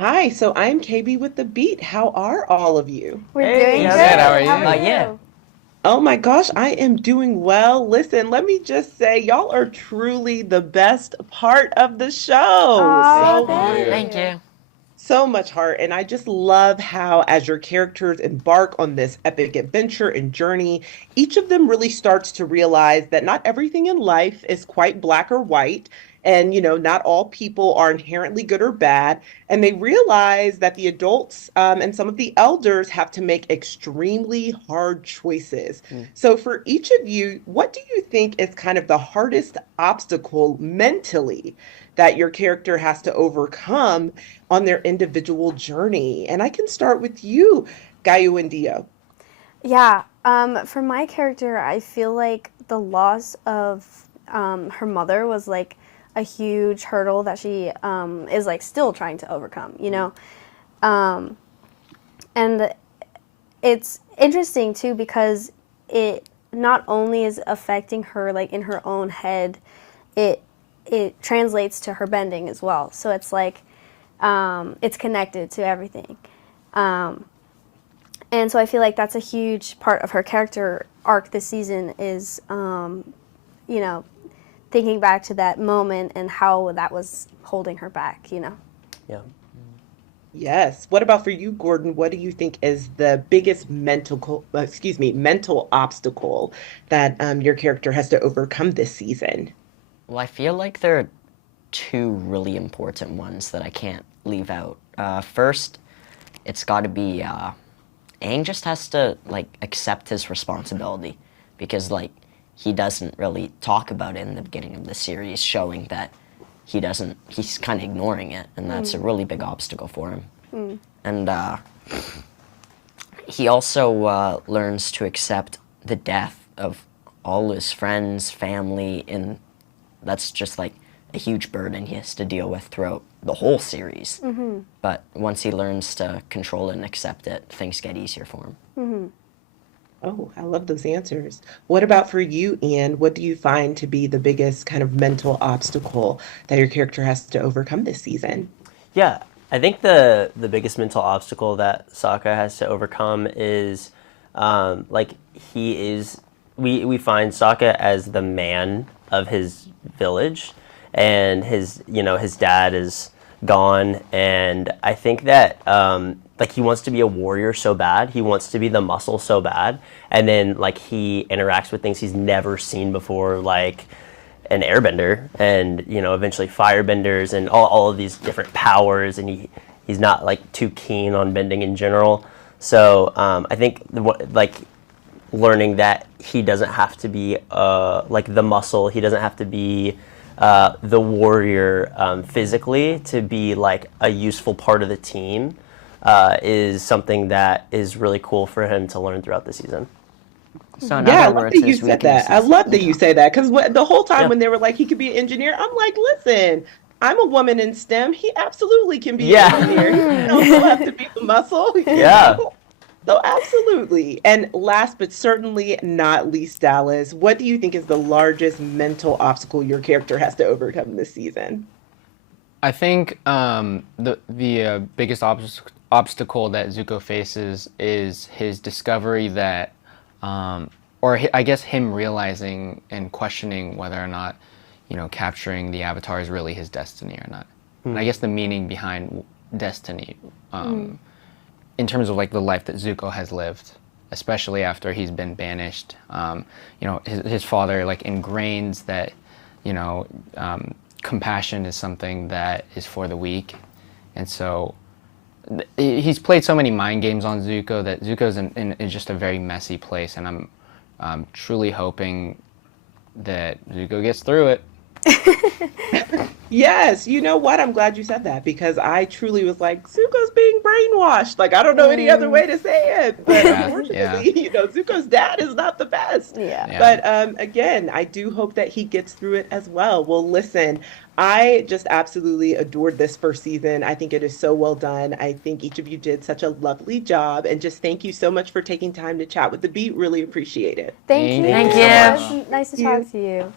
Hi, so I'm KB with the Beat. How are all of you? We're Hey, doing how's good. it? Good, how are How are you? Yeah. you? Oh my gosh, I am doing well. Listen, let me just say, y'all are truly the best part of the show. Oh, Thank So thank you. Thank you. you. so much heart. And I just love how, as your characters embark on this epic adventure and journey, each of them really starts to realize that not everything in life is quite black or white. And, not all people are inherently good or bad. And they realize that the adults and some of the elders have to make extremely hard choices. Mm. So, for each of you, what do you think is kind of the hardest obstacle mentally that your character has to overcome on their individual journey? And I can start with you, Kiawentiio. Yeah, for my character, I feel like the loss of her mother was like a huge hurdle that she is like still trying to overcome. Um, and it's interesting too because it not only is affecting her like in her own head, it it translates to her bending as well. So it's like it's connected to everything. Um, and so I feel like that's a huge part of her character arc this season is, you know, thinking back to that moment and how that was holding her back. Yeah. Yes. What about for you, Gordon? What do you think is the biggest mental obstacle that your character has to overcome this season? Well, I feel like there are two really important ones that I can't leave out. First, it's got to be Aang just has to like accept his responsibility because like he doesn't really talk about it in the beginning of the series, showing that he's kind of ignoring it, and that's a really big obstacle for him. And he also learns to accept the death of all his friends, family, and that's just like a huge burden he has to deal with throughout the whole series. But once he learns to control it and accept it, things get easier for him. Oh, I love those answers. What about for you, Anne? What do you find to be the biggest kind of mental obstacle that your character has to overcome this season? Yeah. I think the biggest mental obstacle that Sokka has to overcome is like he is we find Sokka as the man of his village, and his dad is gone, and I think that like he wants to be a warrior so bad, he wants to be the muscle so bad, and then like he interacts with things he's never seen before, like an airbender, and eventually firebenders and all of these different powers, and he's not like too keen on bending in general. So I think like learning that he doesn't have to be like the muscle, he doesn't have to be the warrior physically to be like a useful part of the team is something that is really cool for him to learn throughout the season. So in Yeah, I other love that words, you his said that. I weaknesses. love that you say that because the whole time Yeah. when they were like, he could be an engineer, I'm like, listen, I'm a woman in STEM. He absolutely can be an engineer. He Yeah. don't still have to be the muscle, Yeah. So absolutely. And last but certainly not least, Dallas, what do you think is the largest mental obstacle your character has to overcome this season? I think the biggest obstacle that Zuko faces is his discovery that, I guess him realizing and questioning whether or not, capturing the Avatar is really his destiny or not. And I guess the meaning behind destiny, in terms of like the life that Zuko has lived, especially after he's been banished. His father like ingrains that, you know, compassion is something that is for the weak, and so he's played so many mind games on Zuko that Zuko's in just a very messy place, and I'm truly hoping that Zuko gets through it. Yes, you know what? I'm glad you said that because I truly was like, Zuko's being brainwashed. Like, I don't know any other way to say it. But Yeah, yeah, unfortunately, Zuko's dad is not the best. Yeah. yeah. But again, I do hope that he gets through it as well. Well, listen, I just absolutely adored this first season. I think it is so well done. I think each of you did such a lovely job. And just thank you so much for taking time to chat with the Beat. Really appreciate it. Thank you. Thank you so It much. was nice to You. talk to you.